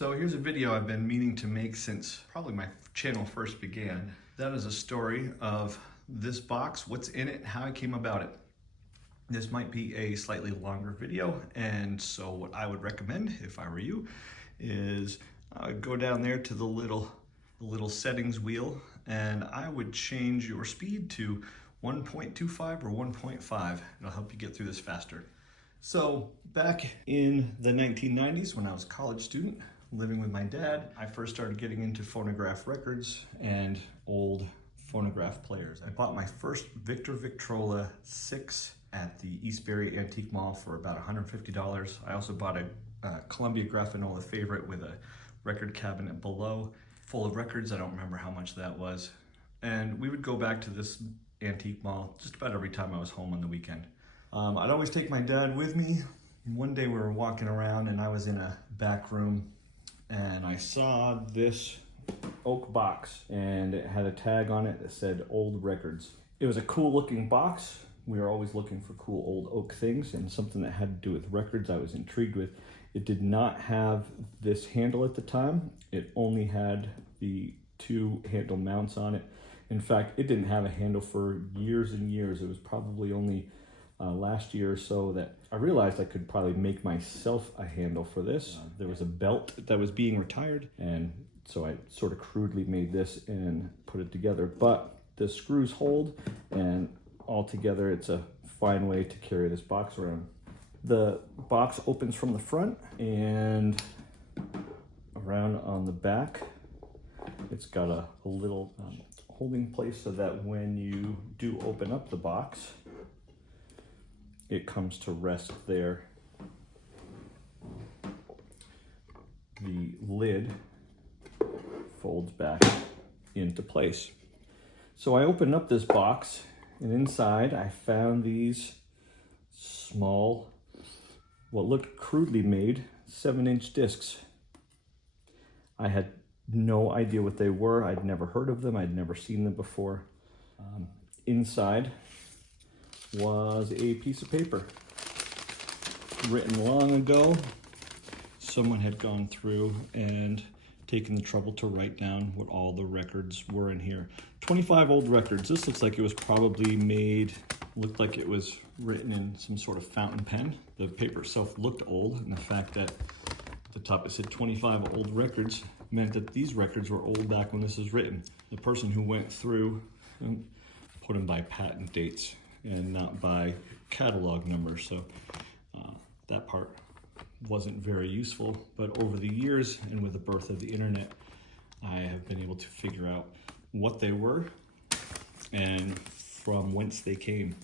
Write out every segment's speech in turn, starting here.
So here's a video I've been meaning to make since probably my channel first began. That is a story of this box, what's in it, how I came about it. This might be a slightly longer video, and so what I would recommend if I were you is go down there to the little settings wheel, and I would change your speed to 1.25 or 1.5. It'll help you get through this faster. So back in the 1990s when I was a college student living with my dad, I first started getting into phonograph records and old phonograph players. I bought my first Victor Victrola VI at the Eastbury Antique Mall for about $150. I also bought a Columbia Graphanola Favorite with a record cabinet below, full of records. I don't remember how much that was. And we would go back to this antique mall just about every time I was home on the weekend. I'd always take my dad with me. One day we were walking around and I was in a back room and I saw this oak box and it had a tag on it that said old records. It was a cool looking box. We were always looking for cool old oak things, and something that had to do with records I was intrigued with. It did not have this handle at the time. It only had the two handle mounts on it. In fact, it didn't have a handle for years and years. It was probably only last year or so that I realized I could probably make myself a handle for this. There was a belt that was being retired, and so I sort of crudely made this and put it together. But the screws hold, and altogether it's a fine way to carry this box around. The box opens from the front and around on the back. It's got a little holding place so that when you do open up the box, it comes to rest there. The lid folds back into place. So I opened up this box, and inside I found these small, what looked crudely made 7-inch discs. I had no idea what they were. I'd never heard of them. I'd never seen them before. Inside was a piece of paper written long ago. Someone had gone through and taken the trouble to write down what all the records were in here. 25 old records. This looks like it was probably made, looked like it was written in some sort of fountain pen. The paper itself looked old, and the fact that at the top it said 25 old records meant that these records were old back when this was written. The person who went through put them by patent dates and not by catalog numbers, so that part wasn't very useful. But over the years and with the birth of the internet, I have been able to figure out what they were and from whence they came.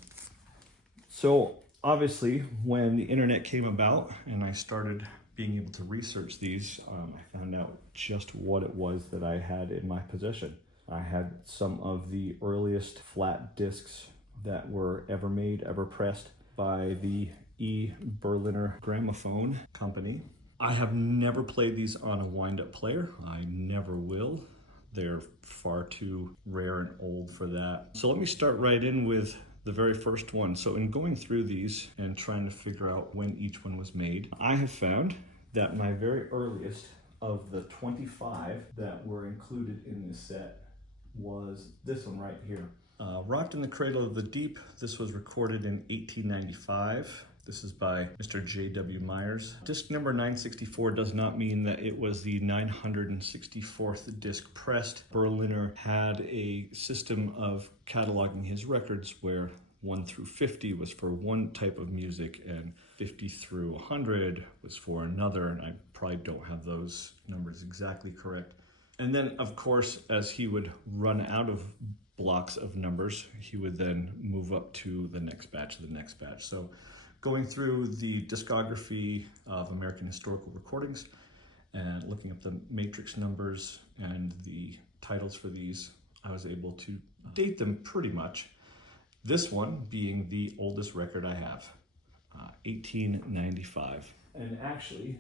So obviously when the internet came about and I started being able to research these, I found out just what it was that I had in my possession. I had some of the earliest flat discs that were ever made, ever pressed by the Berliner Gramophone company. I have never played these on a wind-up player. I never will. They're far too rare and old for that. So let me start right in with the very first one. So in going through these and trying to figure out when each one was made, I have found that my very earliest of the 25 that were included in this set was this one right here. Rocked in the Cradle of the Deep. This was recorded in 1895. This is by Mr. J.W. Meyers. Disc number 964 does not mean that it was the 964th disc pressed. Berliner had a system of cataloging his records where 1 through 50 was for one type of music and 50 through 100 was for another, and I probably don't have those numbers exactly correct. And then, of course, as he would run out of blocks of numbers, he would then move up to the next batch, So going through the discography of American Historical Recordings and looking up the matrix numbers and the titles for these, I was able to date them pretty much. This one being the oldest record I have, 1895. And actually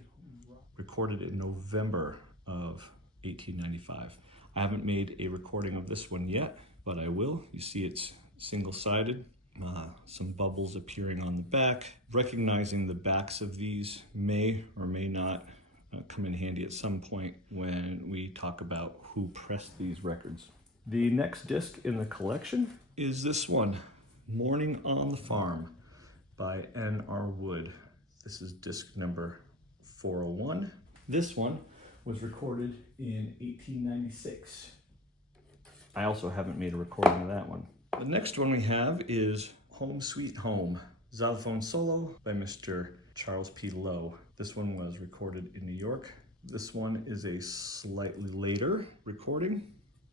recorded in November of 1895. I haven't made a recording of this one yet, but I will. You see it's single-sided. Some bubbles appearing on the back. Recognizing the backs of these may or may not come in handy at some point when we talk about who pressed these records. The next disc in the collection is this one, Morning on the Farm by N.R. Wood. This is disc number 401. This one was recorded in 1896. I also haven't made a recording of that one. The next one we have is Home Sweet Home, xylophone solo by Mr. Charles P. Lowe. This one was recorded in New York. This one is a slightly later recording.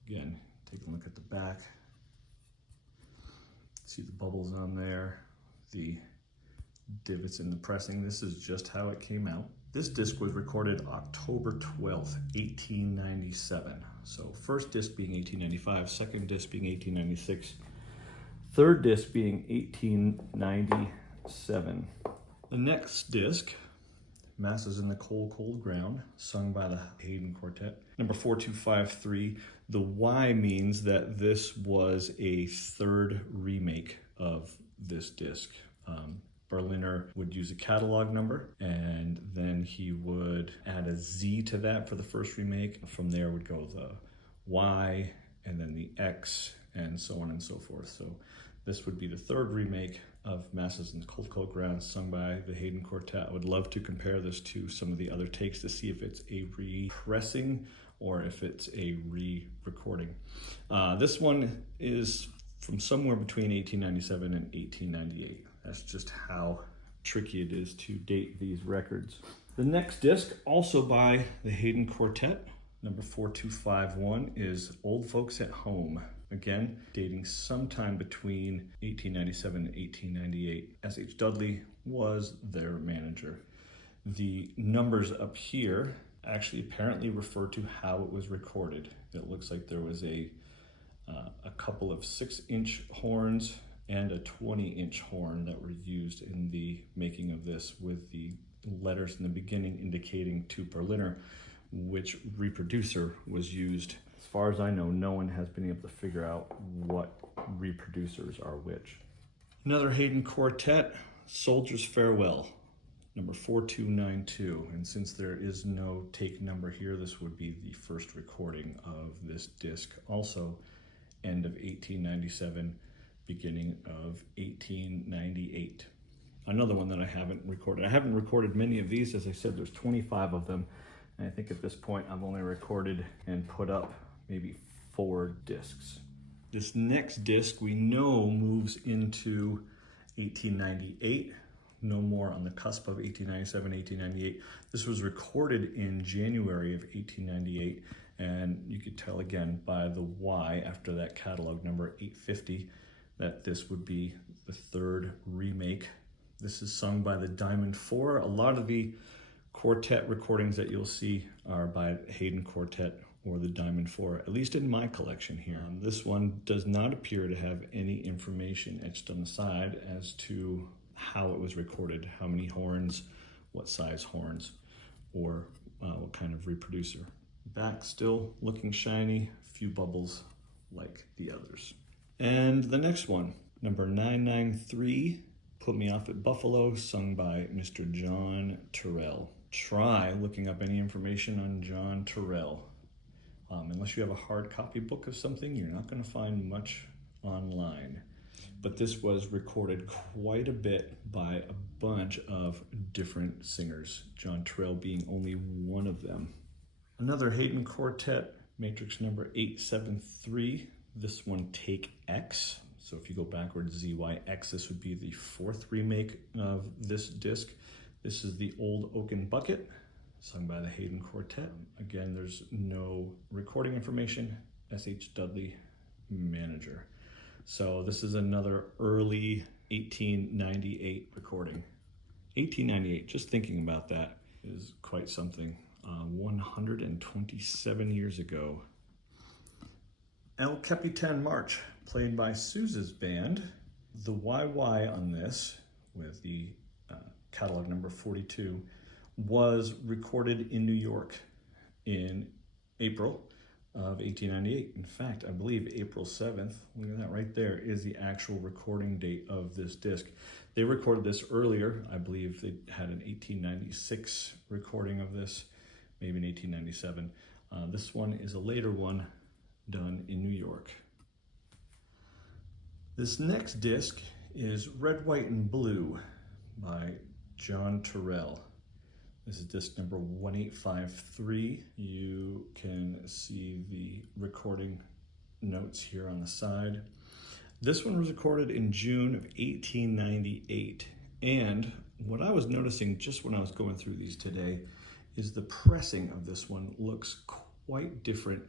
Again, take a look at the back. See the bubbles on there, the divots in the pressing. This is just how it came out. This disc was recorded October 12th, 1897. So first disc being 1895, second disc being 1896, third disc being 1897. The next disc, Masses in the Cold, Cold Ground, sung by the Hayden Quartet. Number 4253. The Y means that this was a third remake of this disc. Berliner would use a catalog number, and then he would add a Z to that for the first remake. From there would go the Y, and then the X, and so on and so forth. So this would be the third remake of Masses in the Cold, Cold Ground, sung by the Hayden Quartet. I would love to compare this to some of the other takes to see if it's a repressing or if it's a re-recording. This one is from somewhere between 1897 and 1898. That's just how tricky it is to date these records. The next disc, also by the Hayden Quartet, number 4251, is Old Folks at Home. Again, dating sometime between 1897 and 1898. S.H. Dudley was their manager. The numbers up here actually apparently refer to how it was recorded. It looks like there was a couple of 6-inch horns and a 20-inch horn that were used in the making of this, with the letters in the beginning indicating to Berliner which reproducer was used. As far as I know, no one has been able to figure out what reproducers are which. Another Hayden Quartet, Soldier's Farewell, number 4292. And since there is no take number here, this would be the first recording of this disc. Also, end of 1897, beginning of 1898. Another one that I haven't recorded. I haven't recorded many of these. As I said, there's 25 of them. And I think at this point, I've only recorded and put up maybe 4 discs. This next disc we know moves into 1898. No more on the cusp of 1897, 1898. This was recorded in January of 1898. And you could tell again by the Y after that catalog number 850 that this would be the third remake. This is sung by the Diamond Four. A lot of the quartet recordings that you'll see are by Hayden Quartet or the Diamond Four, at least in my collection here. This one does not appear to have any information etched on the side as to how it was recorded, how many horns, what size horns, or what kind of reproducer. Back still looking shiny, few bubbles like the others. And the next one, number 993, Put Me Off at Buffalo, sung by Mr. John Terrell. Try looking up any information on John Terrell. Unless you have a hard copy book of something, you're not going to find much online. But this was recorded quite a bit by a bunch of different singers, John Terrell being only one of them. Another Hayden Quartet, matrix number 873. This one, Take X. So if you go backwards, ZYX, this would be the 4th remake of this disc. This is the Old Oaken Bucket, sung by the Hayden Quartet. Again, there's no recording information. S.H. Dudley, manager. So this is another early 1898 recording. 1898, just thinking about that is quite something. 127 years ago. El Capitan March, played by Sousa's band. The YY on this, with the catalog number 42, was recorded in New York in April of 1898. In fact, I believe April 7th, look at that right there, is the actual recording date of this disc. They recorded this earlier. I believe they had an 1896 recording of this, maybe in 1897. This one is a later one done in New York. This next disc is Red, White, and Blue by John Terrell. This is disc number 1853. You can see the recording notes here on the side. This one was recorded in June of 1898. And what I was noticing just when I was going through these today is the pressing of this one looks quite different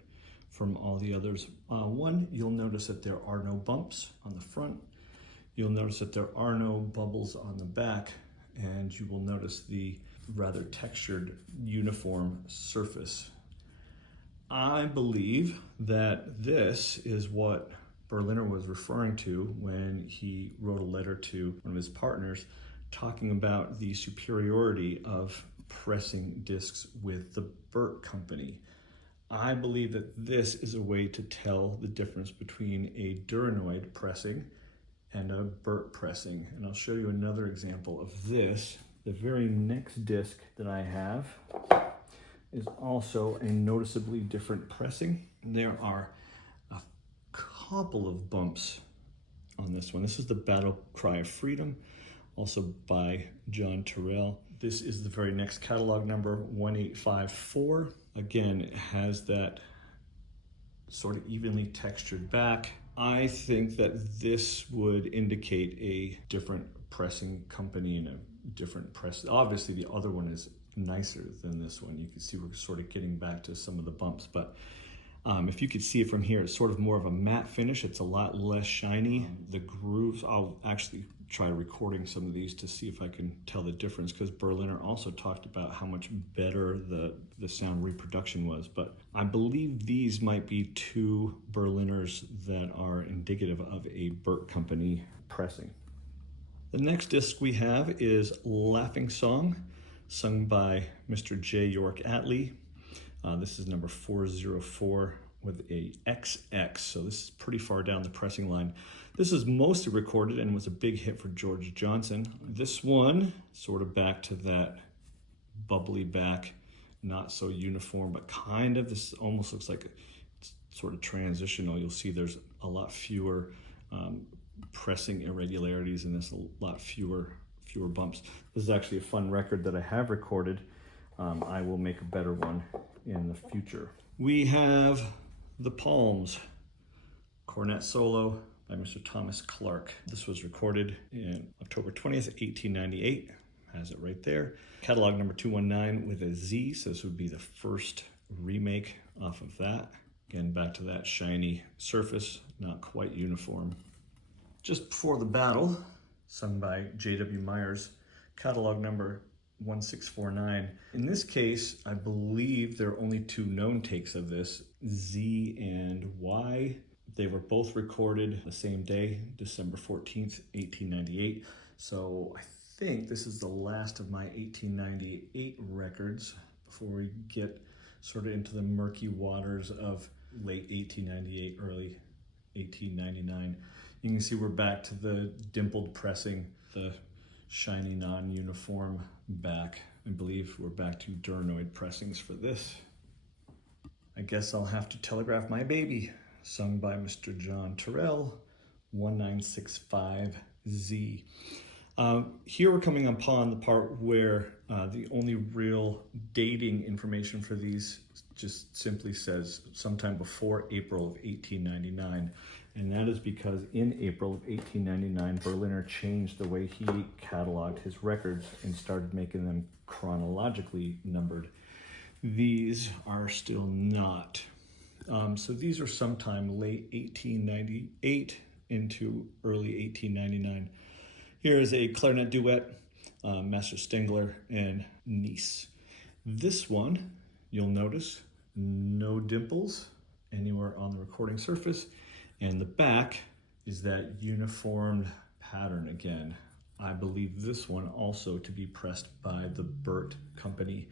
from all the others. One, you'll notice that there are no bumps on the front. You'll notice that there are no bubbles on the back, and you will notice the rather textured uniform surface. I believe that this is what Berliner was referring to when he wrote a letter to one of his partners talking about the superiority of pressing discs with the Burt Company. I believe that this is a way to tell the difference between a Duranoid pressing and a Burt pressing. And I'll show you another example of this. The very next disc that I have is also a noticeably different pressing. There are a couple of bumps on this one. This is the Battle Cry of Freedom, also by John Terrell. This is the very next catalog number, 1854. Again, it has that sort of evenly textured back. I think that this would indicate a different pressing company and a different press. Obviously, the other one is nicer than this one. You can see we're sort of getting back to some of the bumps, but if you could see it from here, it's sort of more of a matte finish. It's a lot less shiny. The grooves, I'll actually try recording some of these to see if I can tell the difference, because Berliner also talked about how much better the sound reproduction was. But I believe these might be two Berliners that are indicative of a Burt Company pressing. The next disc we have is Laughing Song, sung by Mr. J. York Atlee. This is number 404 with a XX, so this is pretty far down the pressing line. This is mostly recorded and was a big hit for George Johnson. This one, sort of back to that bubbly back, not so uniform, but kind of, this almost looks like it's sort of transitional. You'll see there's a lot fewer pressing irregularities and this a lot fewer bumps. This is actually a fun record that I have recorded. I will make a better one in the future. We have The Palms, Cornet solo by Mr. Thomas Clark. This was recorded in October 20th, 1898. Has it right there. Catalog number 219 with a Z, so this would be the first remake off of that. Again, back to that shiny surface, not quite uniform. Just Before the Battle, sung by J.W. Meyers, catalog number 1649. In this case, I believe there are only two known takes of this, Z and Y. They were both recorded the same day, December 14th, 1898. So I think this is the last of my 1898 records before we get sort of into the murky waters of late 1898, early 1899. You can see we're back to the dimpled pressing, the shiny non-uniform back. I believe we're back to Duranoid pressings for this. I guess I'll have to telegraph my baby, sung by Mr. John Terrell, 1965Z. Here we're coming upon the part where the only real dating information for these just simply says sometime before April of 1899. And that is because in April of 1899, Berliner changed the way he cataloged his records and started making them chronologically numbered. These are still not. So these are sometime late 1898 into early 1899. Here is a clarinet duet, Master Stingler and Nice. This one, you'll notice, no dimples anywhere on the recording surface. And the back is that uniformed pattern again. I believe this one also to be pressed by the Burt Company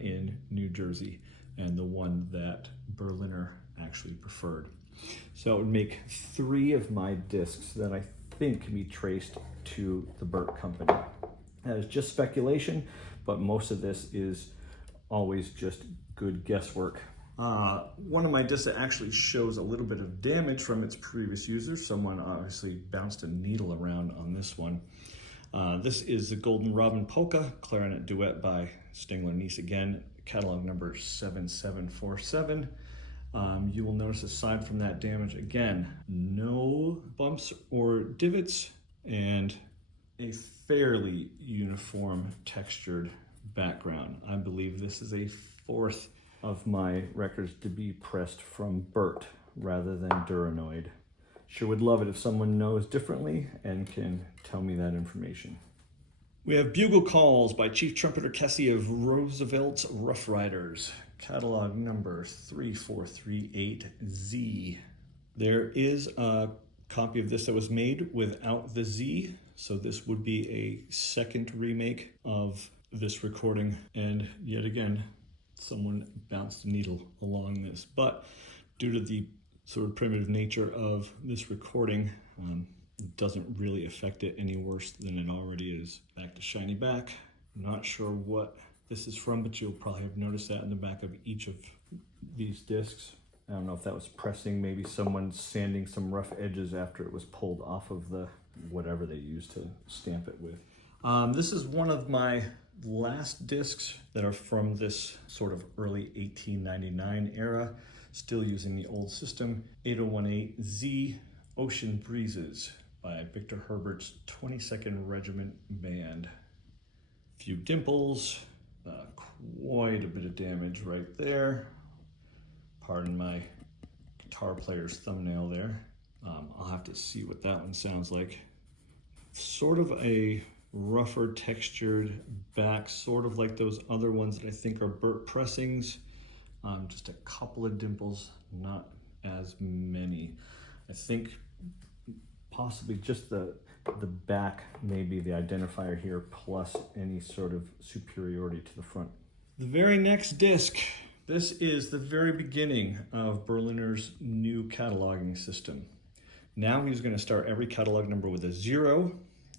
in New Jersey, and the one that Berliner actually preferred. So it would make three of my discs that I think can be traced to the Burt Company. That is just speculation, but most of this is always just good guesswork. One of my discs that actually shows a little bit of damage from its previous user. Someone obviously bounced a needle around on this one. This is the Golden Robin Polka Clarinet Duet by Stingler and Nice again, catalog number 7747. You will notice aside from that damage, again, no bumps or divots and a fairly uniform textured background. I believe this is a fourth of my records to be pressed from Burt rather than Duranoid. Sure would love it if someone knows differently and can tell me that information. We have Bugle Calls by Chief Trumpeter Kessie of Roosevelt's Rough Riders, catalog number 3438Z. There is a copy of this that was made without the Z, so this would be a second remake of this recording, and yet again, someone bounced a needle along this. But due to the sort of primitive nature of this recording, it doesn't really affect it any worse than it already is. Back to Shiny Back. I'm not sure what this is from, but you'll probably have noticed that in the back of each of these discs. I don't know if that was pressing, maybe someone sanding some rough edges after it was pulled off of the whatever they used to stamp it with. This is one of my last discs that are from this sort of early 1899 era, still using the old system. 8018Z Ocean Breezes by Victor Herbert's 22nd Regiment Band. Few dimples, quite a bit of damage right there. Pardon my guitar player's thumbnail there. I'll have to see what that one sounds like. Sort of a rougher textured back, sort of like those other ones that I think are Burt pressings. Just a couple of dimples, not as many. I think possibly just the back may be the identifier here, plus any sort of superiority to the front. The very next disc, this is the very beginning of Berliner's new cataloging system. Now he's going to start every catalog number with a 0,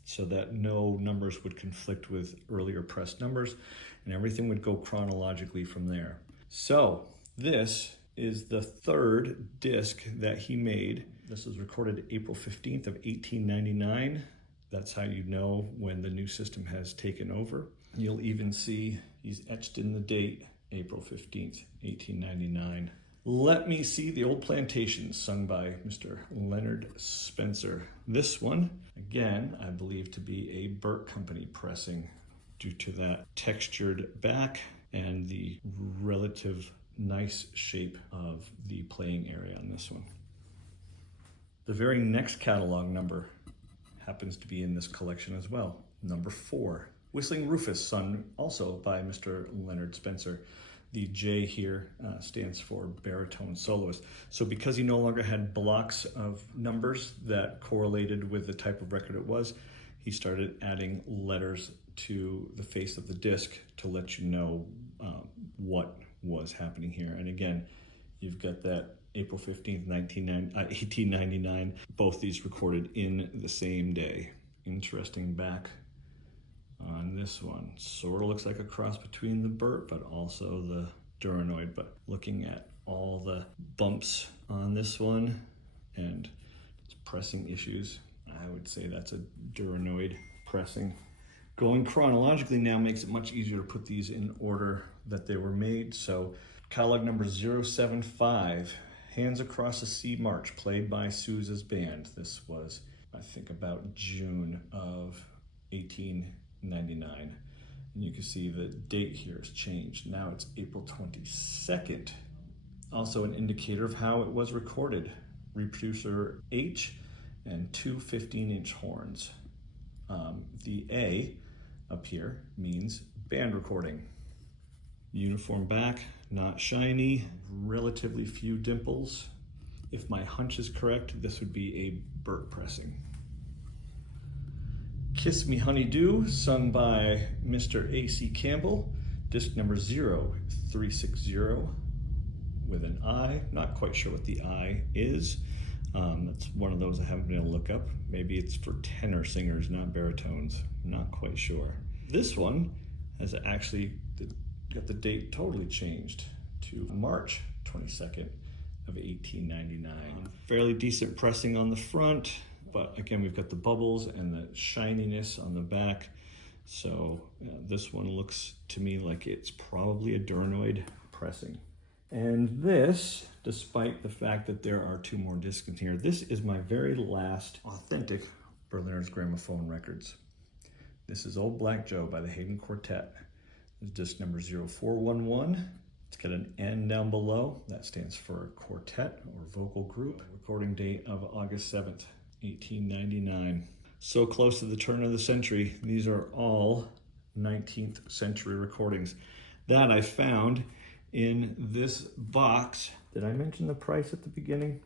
so that no numbers would conflict with earlier pressed numbers, and everything would go chronologically from there. So this is the third disc that he made. This was recorded April 15th of 1899. That's how you know when the new system has taken over. You'll even see he's etched in the date, April 15th, 1899. Let Me See the Old Plantations, sung by Mr. Leonard Spencer. This one, again, I believe to be a Burt Company pressing due to that textured back and the relative nice shape of the playing area on this one. The very next catalog number happens to be in this collection as well, number 4. Whistling Rufus Son, also by Mr. Leonard Spencer. The J here stands for baritone soloist. So because he no longer had blocks of numbers that correlated with the type of record it was, he started adding letters to the face of the disc to let you know what was happening here. And again, you've got that April 15th, 1899, both these recorded in the same day. Interesting back on this one. Sort of looks like a cross between the Burt, but also the Duranoid. But looking at all the bumps on this one and its pressing issues, I would say that's a Duranoid pressing. Going chronologically now makes it much easier to put these in order that they were made. So catalog number 075, Hands Across the Sea March, played by Sousa's band. This was, I think, about June of 1899. And you can see the date here has changed. Now it's April 22nd. Also an indicator of how it was recorded. Reproducer H and 2 15-inch horns. The A up here means band recording. Uniform back, not shiny, relatively few dimples. If my hunch is correct, this would be a Burt pressing. Kiss Me Honeydew, sung by Mr. A.C. Campbell, disc number 0360 with an I. Not quite sure what the I is. That's one of those I haven't been able to look up. Maybe it's for tenor singers, not baritones. I'm not quite sure. This one has actually, got the date totally changed to March 22nd of 1899. Fairly decent pressing on the front, but again, we've got the bubbles and the shininess on the back. So this one looks to me like it's probably a Duranoid pressing. And this, despite the fact that there are 2 more discs in here, this is my very last authentic Berliner's Gramophone records. This is Old Black Joe by the Hayden Quartet. It's disc number 0411. It's got an N down below. That stands for quartet or vocal group. Recording date of August 7th, 1899. So close to the turn of the century. These are all 19th century recordings that I found in this box. Did I mention the price at the beginning?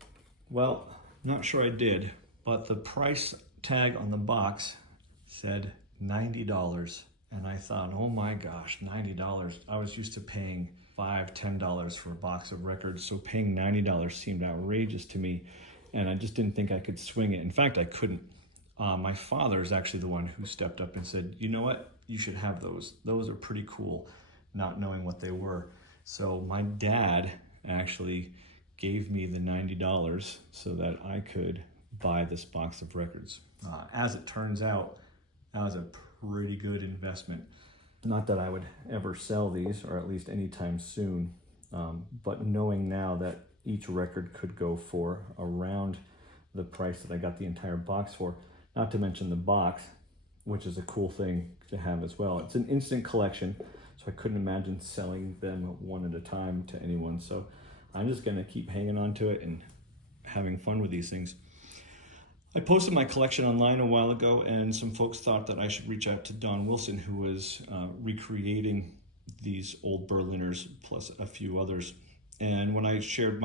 Well, not sure I did, but the price tag on the box said $90. And I thought, oh my gosh, $90. I was used to paying $5, $10 for a box of records, so paying $90 seemed outrageous to me, and I just didn't think I could swing it. In fact, I couldn't. My father is actually the one who stepped up and said, you know what, you should have those. Those are pretty cool, not knowing what they were. So my dad actually gave me the $90 so that I could buy this box of records. As it turns out, that was a pretty good investment. Not that I would ever sell these, or at least anytime soon, but knowing now that each record could go for around the price that I got the entire box for, not to mention the box, which is a cool thing to have as well. It's an instant collection, so I couldn't imagine selling them one at a time to anyone. So I'm just gonna keep hanging on to it and having fun with these things. I posted my collection online a while ago, and some folks thought that I should reach out to Don Wilson, who was recreating these old Berliners plus a few others. And when I shared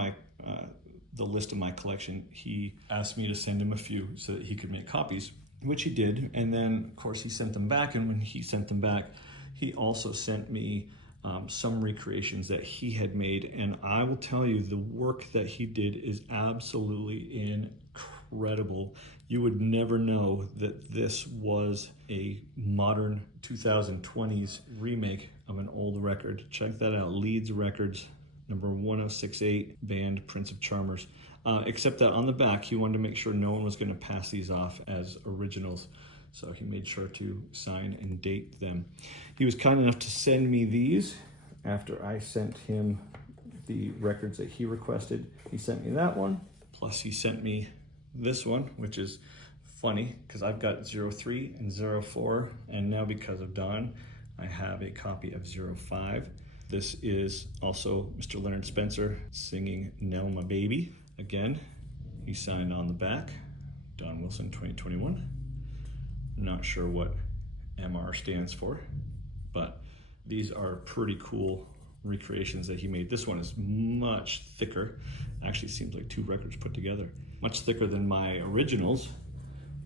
the list of my collection, he asked me to send him a few so that he could make copies, which he did. And then, of course, he sent them back. And when he sent them back, he also sent me some recreations that he had made. And I will tell you, the work that he did is absolutely incredible. You would never know that this was a modern 2020s remake of an old record. Check that out, Leeds Records, number 1068, band Prince of Charmers. Except that on the back, he wanted to make sure no one was going to pass these off as originals. So he made sure to sign and date them. He was kind enough to send me these after I sent him the records that he requested. He sent me that one, plus he sent me this one, which is funny because I've got 03 and 04, and now because of Don, I have a copy of 05. This is also Mr. Leonard Spencer singing Nell My Baby. Again, he signed on the back, Don Wilson 2021. Not sure what MR stands for, but these are pretty cool recreations that he made. This one is much thicker. Actually seems like 2 records put together. Much thicker than my originals,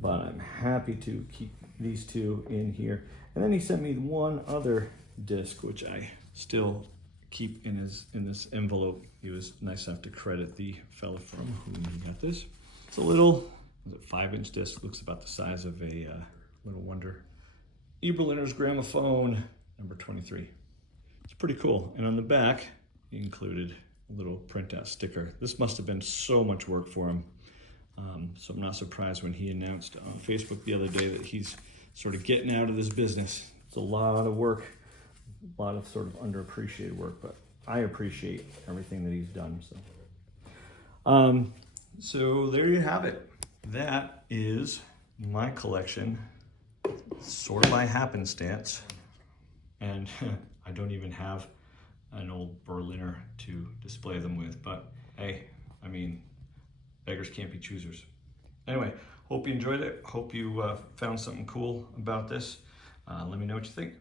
but I'm happy to keep these 2 in here. And then he sent me one other disc, which I still keep in this envelope. He was nice enough to credit the fella from whom he got this. It's a little, 5-inch disc, looks about the size of a Little Wonder. Berliner's Gramophone, number 23. It's pretty cool. And on the back, he included a little printout sticker. This must have been so much work for him. So I'm not surprised when he announced on Facebook the other day that he's sort of getting out of this business. It's a lot of work, a lot of sort of underappreciated work, but I appreciate everything that he's done. So there you have it. That is my collection, sort of by happenstance. And I don't even have an old Berliner to display them with, but hey, I mean, beggars can't be choosers. Anyway, hope you enjoyed it. Hope you found something cool about this. Let me know what you think.